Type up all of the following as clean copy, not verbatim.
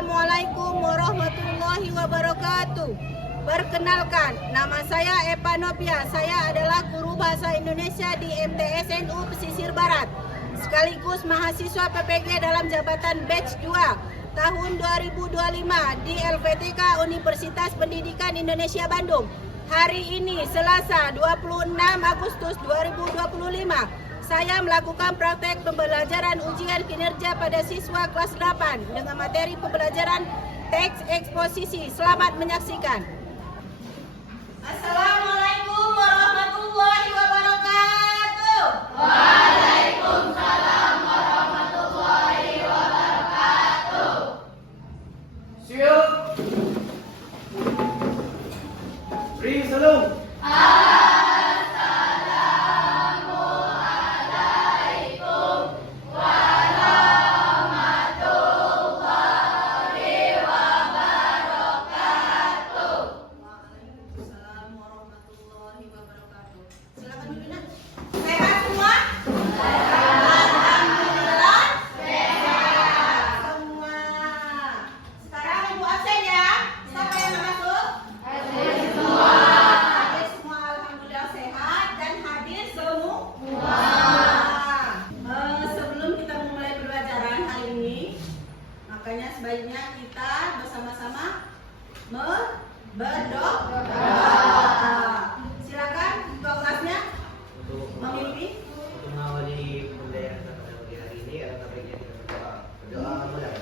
Assalamualaikum warahmatullahi wabarakatuh. Perkenalkan, nama saya Eva Novia. Saya adalah guru bahasa Indonesia di MTSNU Pesisir Barat, sekaligus mahasiswa PPG dalam jabatan batch 2 tahun 2025 di LPTK Universitas Pendidikan Indonesia Bandung. Hari ini Selasa 26 Agustus 2025, saya melakukan praktek pembelajaran ujian kinerja pada siswa kelas 8 dengan materi pembelajaran teks eksposisi. Selamat menyaksikan. Assalamualaikum warahmatullahi wabarakatuh. Waalaikumsalam warahmatullahi wabarakatuh. Siap. Beri salam. Makanya sebaiknya kita bersama-sama berdoa. Silakan ketua kelasnya memimpin. Untuk mengawali pembelajaran pada pagi hari ini, ada baiknya kita berdoa. Berdoa mulai.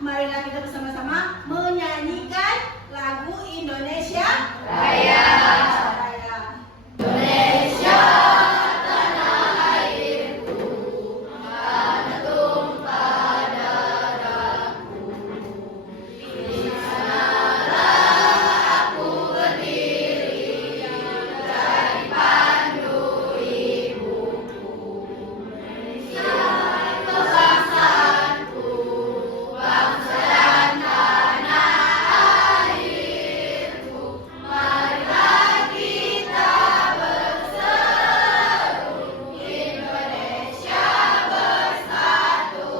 Marilah kita bersama-sama menyanyikan lagu Indonesia Raya. Raya. Indonesia tanah airku, mana tumpah darahku. Di sanalah aku berdiri, dari pandu ibuku. Indonesia kebangsaanku, bangsa dan tanah airku. Marilah kita berseru, Indonesia bersatu.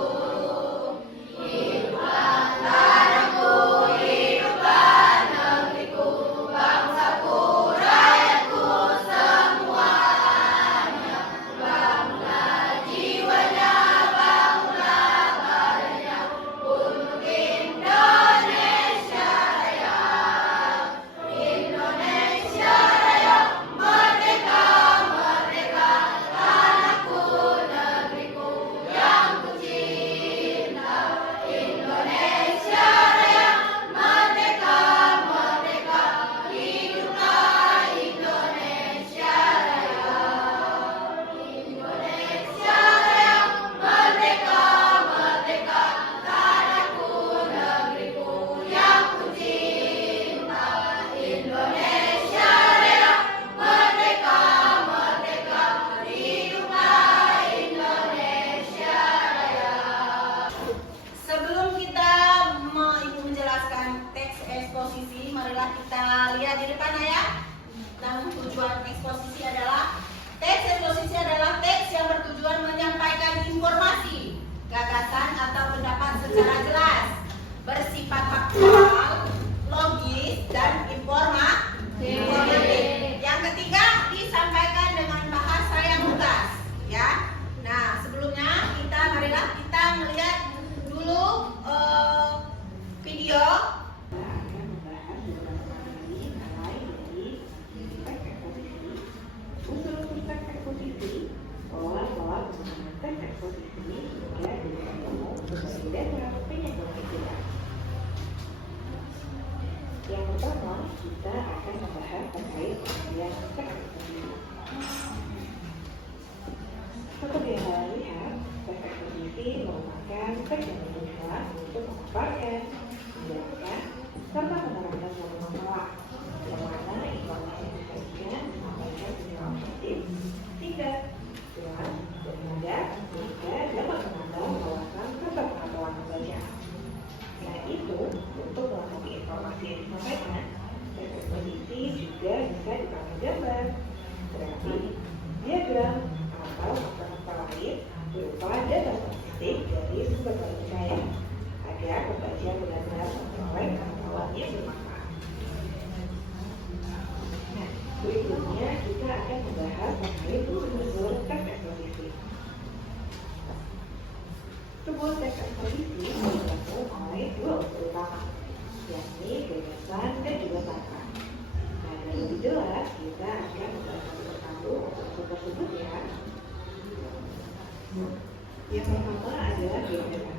Hiduplah tanahku, hiduplah negeriku, bangsaku, rakyatku semuanya. Bangunlah jiwanya, bangunlah badannya, untuk Indonesia Raya. Indonesia Raya, merdeka, merdeka, tanahku, negeriku yang kucinta. Indonesia Raya, merdeka, merdeka, hiduplah Indonesia Raya. Indonesia Raya, merdeka, merdeka, tanahku, negeriku yang kucinta. Indonesia Raya, merdeka, merdeka, hiduplah Indonesia Raya. Sebelum kita menjelaskan teks eksposisi, marilah kita lihat di depan ya. Namun tujuan eksposisi adalah teks yang bertujuan menyampaikan informasi, gagasan atau pendapat secara jelas, bersifat faktual, logis dan informatif. Yang ketiga, disampaikan dengan bahasa yang lugas, ya. Nah, sebelumnya marilah kita melihat dulu video pertama kita akan membahas terkait pengertian teks eksposisi. Seperti yang kalian lihat, teks eksposisi merupakan teks yang bertujuan untuk memaparkan, menjelaskan, serta menerangkan suatu masalah, yang mana informasi yang disajikan disampaikan secara objektif, singkat, jelas, dan mudah, sehingga dapat menambah wawasan serta pengetahuan membaca. Selain itu, untuk melengkapi informasi yang disampaikan, teks eksposisi juga bisa dipakai gambar, grafik, diagram, atau fakta-fakta lain berupa data statistik dari sumber terpercaya, agar pembaca benar-benar memperoleh pengetahuan yang bermanfaat. Nah, berikutnya kita akan membahas terkait unsur teks eksposisi. Sebuah teks eksposisi digabung oleh dua unsur utama, yakni gagasan dan juga makna. Nah, agar lebih jelas, kita akan membahas satu persatu unsur tersebut ya. Yang pertama adalah gagasan.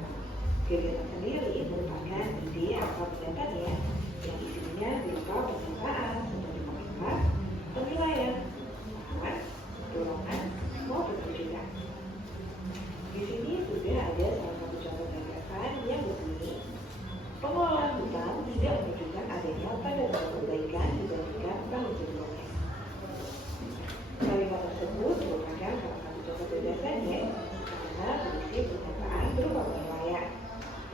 Gagasan sendiri merupakan ide atau pendapatnya yang isinya berupa pernyataan seperti komentar, penilaian, saran, dorongan, maupun kritikan. Di sini sudah ada salah satu contoh gagasan yang berbunyi, pengelolaan hutang tidak menunjukkan adanya tanda-tanda perbaikan dibandingkan tahun sebelumnya. Kalimat tersebut merupakan salah satu contoh gagasannya karena berisi pernyataan berupa penilaian,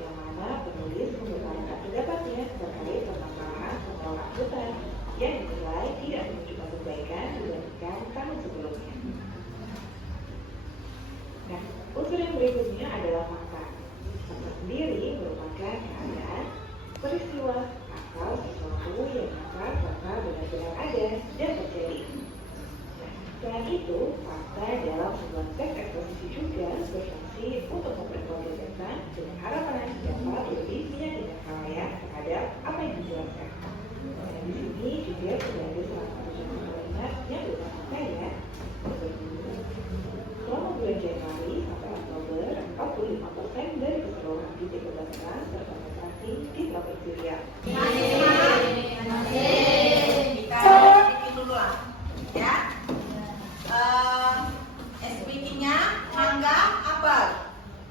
yang mana penulis mengutarakan pendapatnya terkait permasalahan pengelolaan hutang yang dinilai tidak menunjukkan perbaikan dibandingkan tahun sebelumnya. Nah, unsur yang berikutnya adalah fakta. Fakta sendiri merupakan keadaan, peristiwa, atau sesuatu yang nyata serta benar-benar ada dan terjadi. Nah, selain itu, fakta dalam sebuah teks eksposisi juga berfungsi untuk memperkuat gagasan dengan harapan dapat lebih meyakinkan khalayak terhadap apa yang dijelaskan. Dan di sini juga sudah ada salah satu contoh kalimat yang berupa fakta ya. Selama bulan Januari sampai Oktober, 45% dari keseluruhan titik kebakaran terkonsentrasi di Provinsi Riau. Kita sedikit dulu lah, ya. SPT-nya mangga, apel.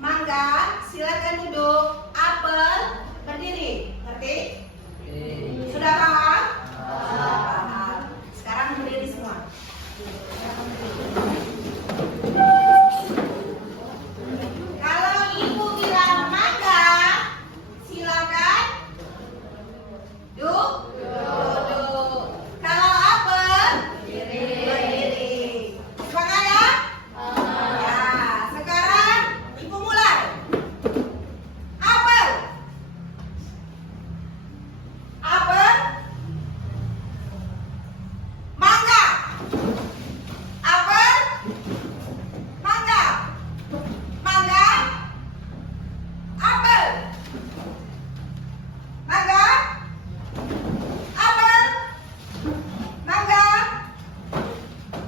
Mangga, silakan duduk. Apel, berdiri. Ngerti? Sudah paham? Sudah paham. Sekarang berdiri semua. Kalau ibu bilang mangga, silakan duduk. Kalau apel, berdiri. Semangat ya? Ya, sekarang ibu mulai. Apel. Apel. Mangga. Apel. Mangga. Mangga. Apel. Mangga. Apel. Mangga.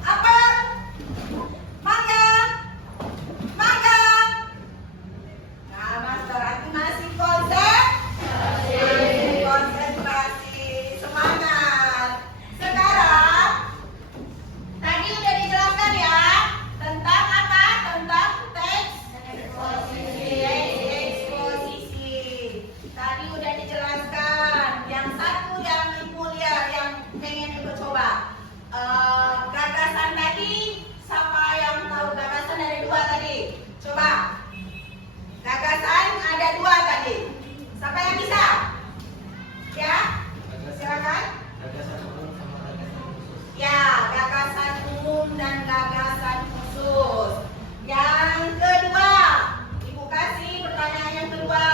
Apel. Mangga. Mangga. Nah, Master Ati masih konsentrasi. Semangat. Sekarang tadi udah dijelaskan ya tentang apa? Tentang teks eksposisi. Tadi udah dijelaskan. Yang satu yang ibu lihat, yang pengen ibu coba. Gagasan tadi, siapa yang tahu gagasan ada dua tadi? Coba. Gagasan ada dua tadi. Siapa yang bisa? Ya, silakan. Gagasan umum sama gagasan khusus. Ya, gagasan umum dan gagasan khusus. Yang kedua, ibu kasih pertanyaan yang kedua.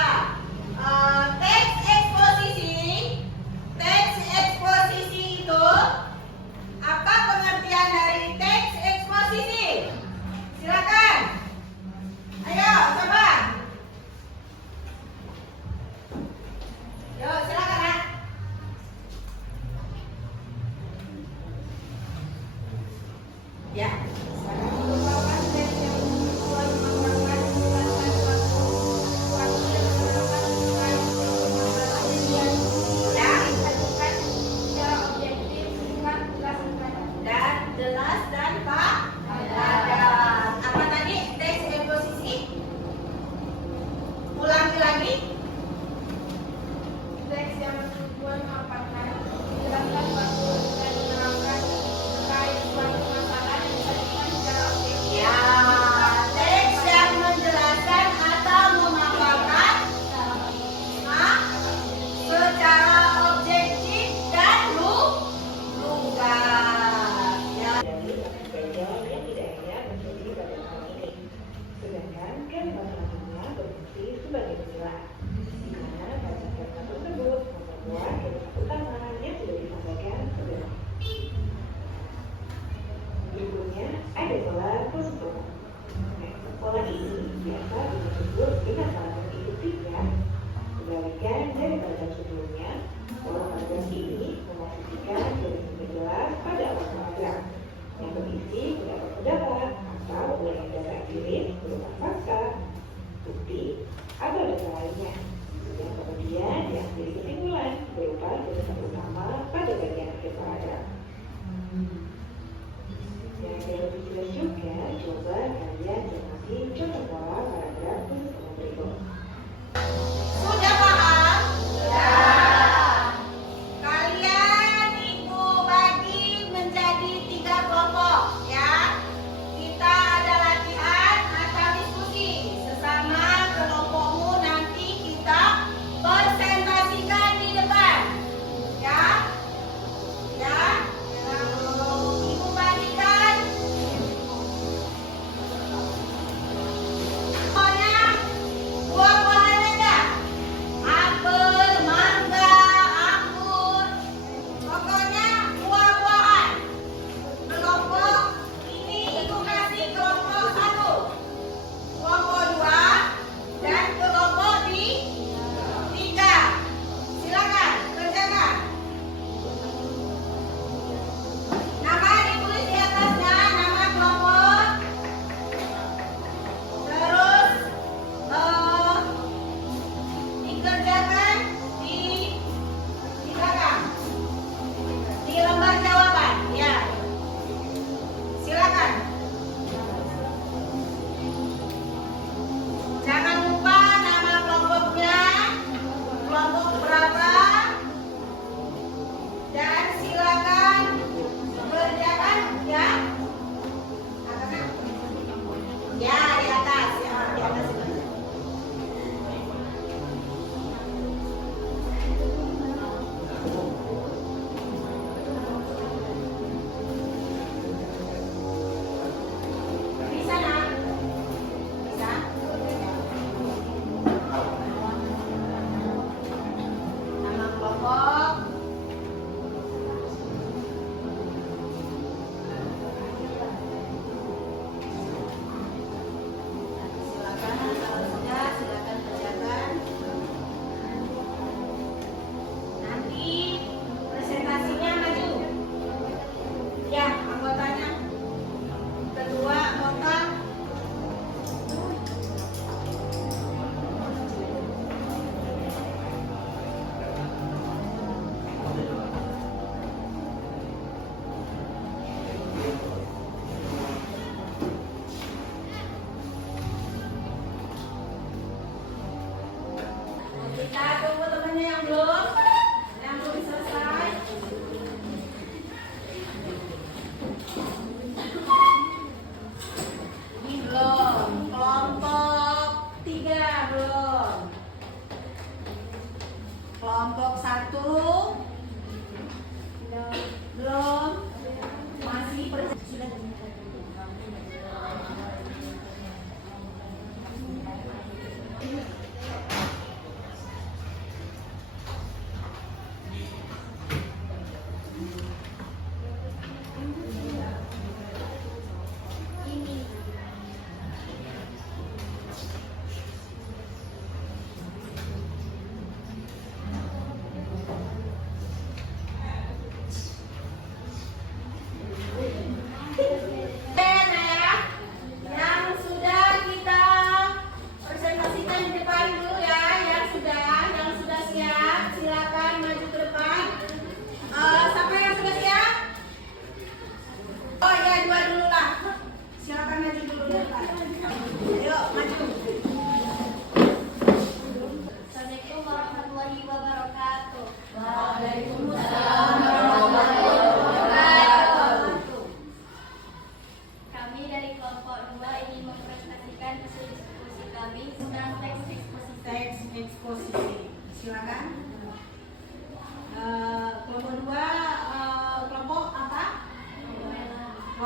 Teks eksposisi. Teks eksposisi itu apa pengertian dari teks eksposisi? Silakan. Ayo, coba. Yo, silakan ya. Ya, sekarang ibu bawakan teks yang kedua memaparkan ulasan suatu yang menerangkan nilai ya, disatukan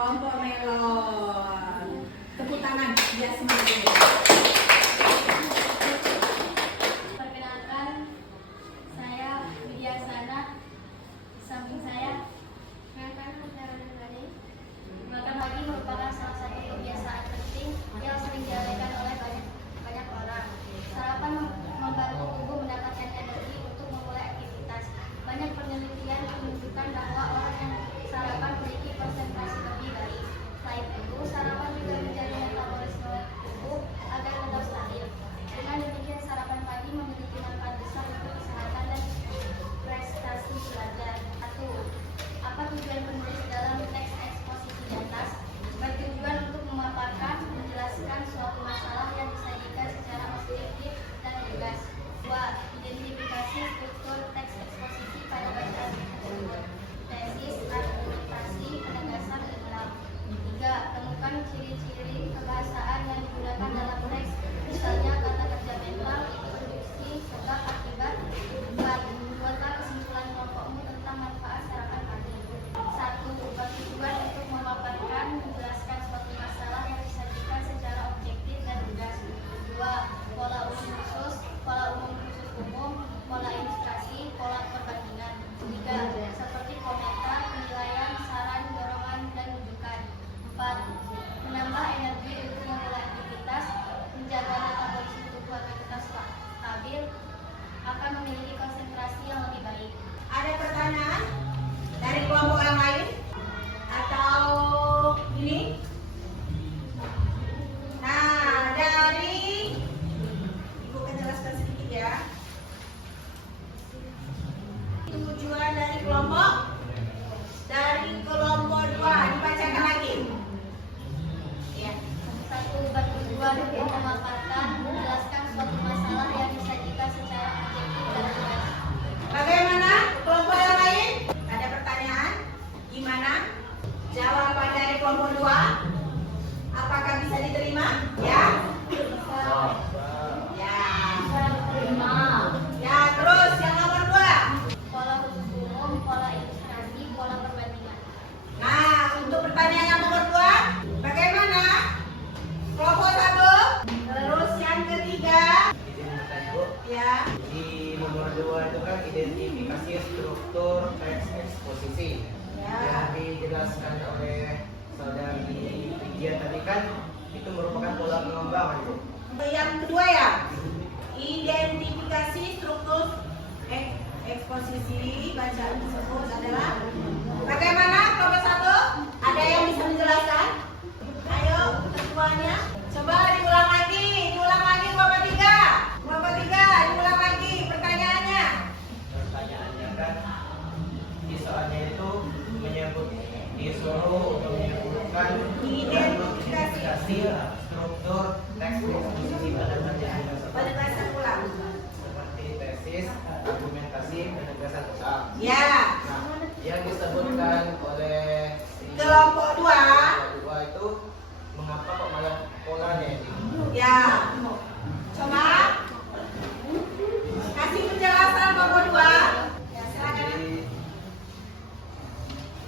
Kelompok melon. Tepuk tangan biar semangat. Perkenalkan, saya Widya Sana. Di samping saya, makan pagi merupakan salah satu kebiasaan penting yang sering diabaikan oleh banyak orang. Sarapan membantu tubuh mendapatkan energi untuk memulai aktivitas. Banyak penelitian menunjukkan bahwa orang yang sarapan memiliki konsentrasi lebih baik. Selain itu, sarapan juga menjaga metabolisme tubuh agar tetap stabil. Dengan demikian, sarapan pagi memiliki manfaat besar untuk kesehatan dan prestasi belajar. 1. Apa tujuan penulis dalam teks eksposisi di atas? Bertujuan untuk memaparkan, menjelaskan suatu masalah yang disajikan secara objektif dan lugas. 2. Identifikasi struktur teks eksposisi pada bacaan tersebut. Tesis, argumentasi, penegasan, ilham. 3. Temukan ciri-ciri kebahasaan yang digunakan dalam teks, misalnya kata kerja mental, introduksi, sebab, akibat. 4. Buatlah kesimpulan kelompokmu tentang manfaat sarapan pagi. 1. Bertujuan untuk memaparkan, menjelaskan suatu masalah yang disajikan secara objektif dan lugas. 2. Pola umum khusus, pola ilustrasi, pola perbandingan. 3. Seperti komentar, penilaian, saran, dorongan, dan rujukan. 4. Menambah energi untuk memulai aktivitas, menjaga metabolisme tubuh agar tetap stabil, akan memiliki konsentrasi yang lebih baik. Ada pertanyaan dari kelompok yang lain? Atau ini? Nah, dari Ibu akan jelaskan sedikit ya. Tujuan dari kelompok 2 dibacakan lagi. Ya. 1. Bertujuan untuk memaparkan, menjelaskan suatu masalah yang disajikan secara objektif dan lugas. Bagaimana kelompok yang lain? Ada pertanyaan? Gimana? Jawaban dari kelompok 2? Apakah bisa diterima? Ya? Ya. Ya, terus yang nomor 2. Pola khusus umum, pola ilustrasi, pola perbandingan. Nah, untuk pertanyaan yang nomor 2, bagaimana? Kelompok 1. Terus yang ketiga, Izin bertanya, Bu. ya. Di nomor 2 itu kan identifikasi struktur teks eksposisi. Ya. Yang dijelaskan oleh saudari Widya tadi kan itu merupakan pola pengembangan, Bu. Yang kedua ya, identifikasi struktur eksposisi bacaan tersebut adalah bagaimana kelompok 1? Ada yang bisa menjelaskan? Ayo ketuanya, coba diulang lagi kelompok 3. Kelompok 3 diulang lagi pertanyaannya. Pertanyaannya kan di soalnya itu disuruh untuk menyebutkan identifikasi struktur teks eksposisi pada bacaan tersebut. Penegasan ulang. Seperti tesis, argumentasi, penegasan ulang. Ya. Nah, yang disebutkan oleh Kelompok 2. kedua itu mengapa kok malah polanya ini? Ya. Coba kasih penjelasan kelompok 2. Ya, silakan. Jadi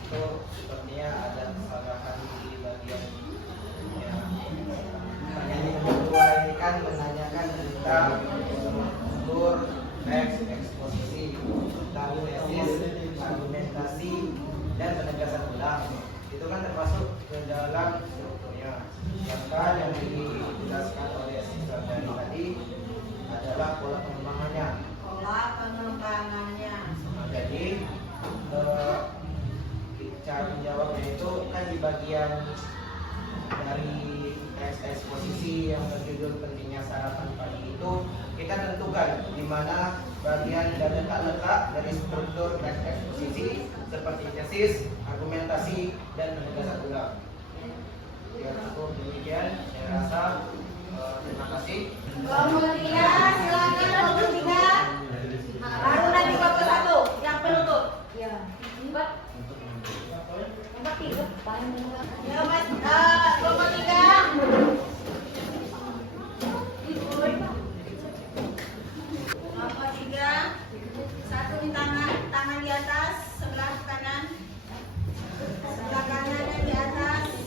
itu sepertinya ada kesalahan di bagian ya. Pertanyaan yang kedua ini kan menanyakan tentang struktur teks eksposisi, tentang tesis, argumentasi, dan penegasan ulang. Itu kan termasuk ke dalam strukturnya. Sedangkan yang dijelaskan oleh saudari tadi adalah pola pengembangannya. Pola pengembangannya. Nah, jadi cara menjawabnya itu kan di bagian dari teks eksposisi yang berjudul pentingnya sarapan pagi itu kita tentukan di mana bagian dan letak-letak dari struktur teks eksposisi seperti tesis, argumentasi, dan penegasan ulang. Ya, cukup demikian. Saya rasa terima kasih. Kelompok 3, silakan kelompok 3. Baru nanti kelompok 1 yang penutup. Ya. Ya, Mas, kelompok 3. Kelompok 3. Satu di tangan di atas, sebelah kanan. Sebelah kanan dan di atas.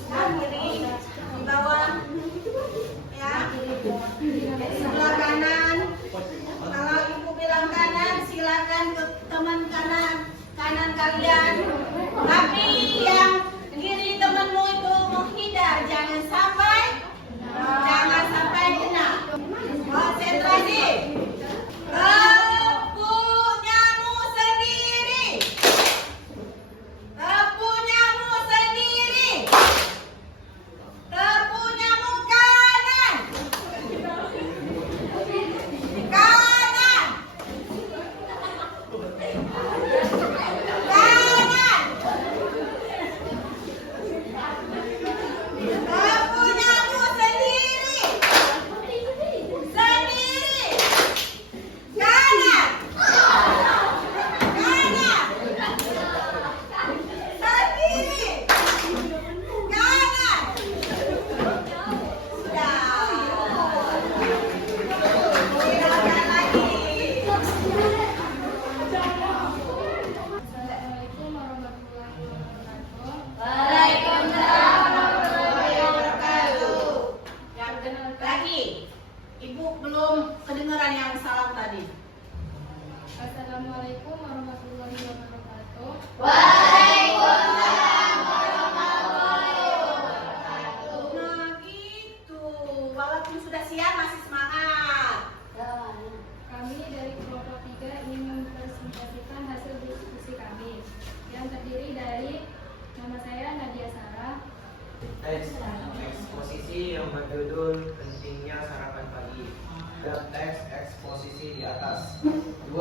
Teks eksposisi yang berjudul pentingnya sarapan pagi dan teks eksposisi di atas. 2.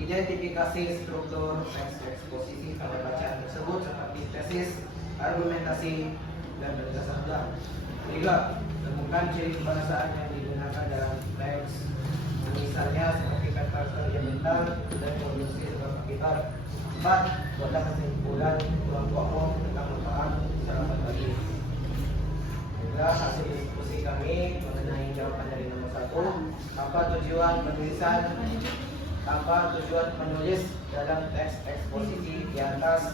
Identifikasi struktur teks eksposisi pada bacaan tersebut seperti tesis, argumentasi, dan penjelasan ulang. 3. Temukan ciri kebahasaan yang digunakan dalam teks, misalnya seperti kata fundamental dan konjungsi sebab akibat. 4. Buatlah kesimpulan kelompokmu tentang manfaat sarapan pagi. Inilah hasil diskusi kami mengenai jawaban dari nomor 1. Apa tujuan menulis dalam teks eksposisi di atas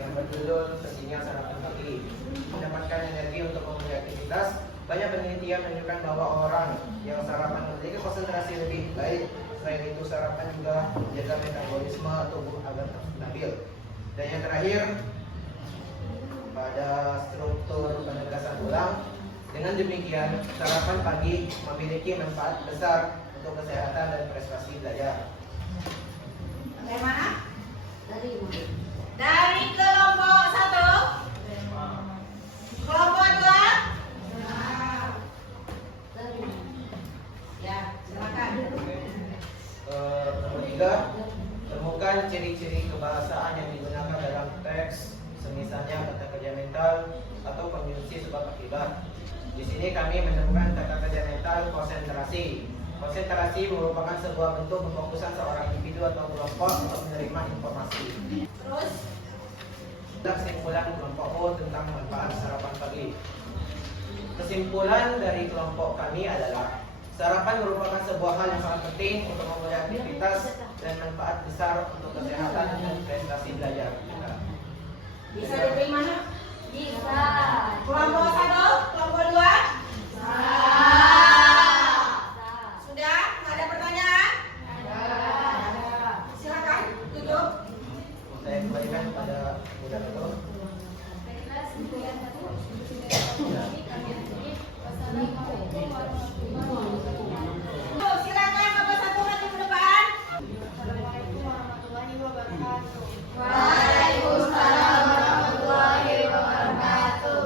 yang berjudul pentingnya sarapan pagi? Mendapatkan energi untuk memulai aktivitas. Banyak penelitian menunjukkan bahwa orang yang sarapan memiliki konsentrasi lebih baik. Selain itu, sarapan juga menjaga metabolisme tubuh agar stabil. Dan yang terakhir, pada struktur penegasan ulang. Dengan demikian, sarapan pagi memiliki manfaat besar untuk kesehatan dan prestasi belajar. Bagaimana? Dari kelompok 1. Kelompok 2. Ya, silakan. Nomor 3, temukan ciri-ciri kebahasaan yang digunakan dalam teks, semisalnya kata kerja mental atau konjungsi sebab akibat. Di sini kami menemukan kata kerja mental konsentrasi. Konsentrasi merupakan sebuah bentuk pemfokusan seorang individu atau kelompok untuk menerima informasi. Terus, Kesimpulan kelompokmu tentang manfaat sarapan pagi. Kesimpulan dari kelompok kami adalah sarapan merupakan sebuah hal yang sangat penting untuk memulai aktivitas dan manfaat besar untuk kesehatan dan prestasi belajar kita. bisa diterima? Bisa. Kelompok 1, kelompok 2. Sudah? Nggak ada pertanyaan? Silakan duduk. Saya kembalikan kepada moderator. Baiklah, sekian satu. Kami akhiri. Wassalamualaikum warahmatullahi wabarakatuh. Silakan Bapak satu maju ke depan. Assalamualaikum warahmatullahi wabarakatuh. Waalaikumsalam warahmatullahi wabarakatuh.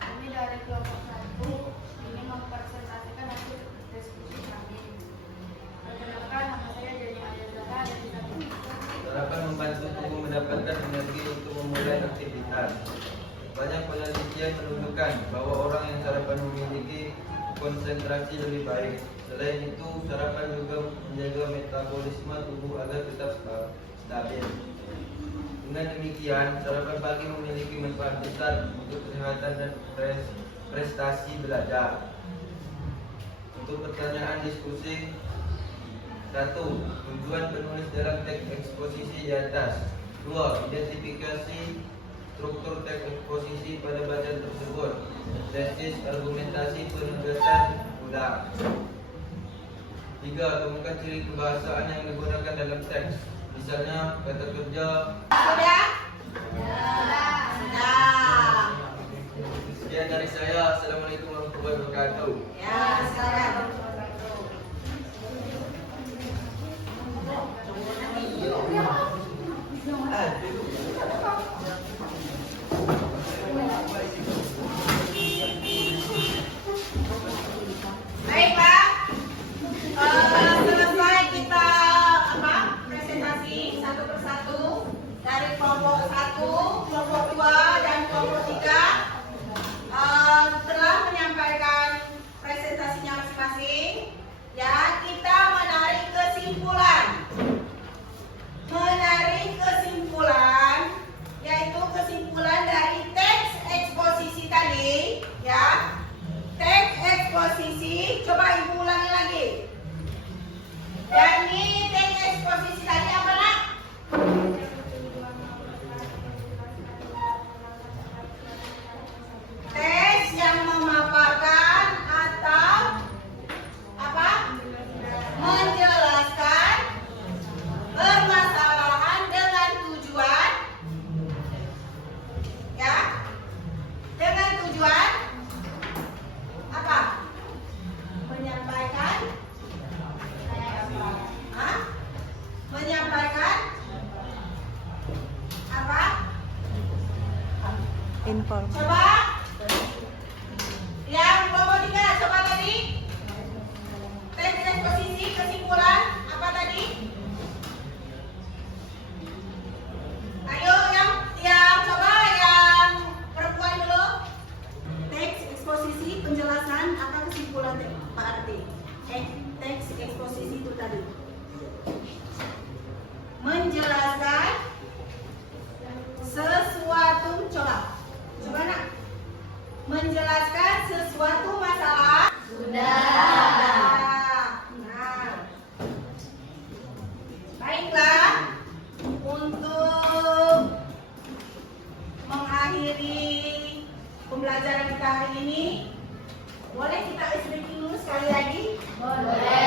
Kami dari kelompok 1 ingin mempresentasikan hasil diskusi kami. Perkenalkan, nama saya Jani Adela dari satu. Sarapan membantu tubuh mendapatkan energi untuk memulai aktivitas. Banyak penelitian menunjukkan bahwa orang yang sarapan memiliki konsentrasi lebih baik. Selain itu, sarapan juga menjaga metabolisme tubuh agar tetap stabil. Dengan demikian, sarapan pagi memiliki manfaat besar untuk kesehatan dan prestasi belajar. Untuk pertanyaan diskusi, 1. Tujuan penulis dalam teks eksposisi di atas. 2. Identifikasi struktur teks eksposisi pada bacaan tersebut. Tesis, argumentasi, penegasan ulang. 3. Temukan ciri kebahasaan yang digunakan dalam teks. Misalnya kata kerja. Sudah? Sudah. Sekian dari saya. Assalamualaikum warahmatullahi wabarakatuh. Ya, silakan. Baik Pak, selesai kita presentasi satu persatu dari kelompok 1, kelompok 2, dan kelompok 3 telah menyampaikan presentasinya masing-masing. Ya, kita menarik kesimpulan. Yaitu kesimpulan dari teks eksposisi tadi, ya. Teks eksposisi, coba Ibu ulangi lagi. Yakni teks eksposisi tadi apa nak? Teks yang memaparkan atau apa? Menjelaskan permasalahan dengan tujuan, ya, dengan tujuan apa? Menyampaikan, menyampaikan apa? Coba menjelaskan sesuatu masalah? Sudah. Nah, baiklah. Untuk mengakhiri pembelajaran kita hari ini, boleh kita breaking dulu sekali lagi? Boleh.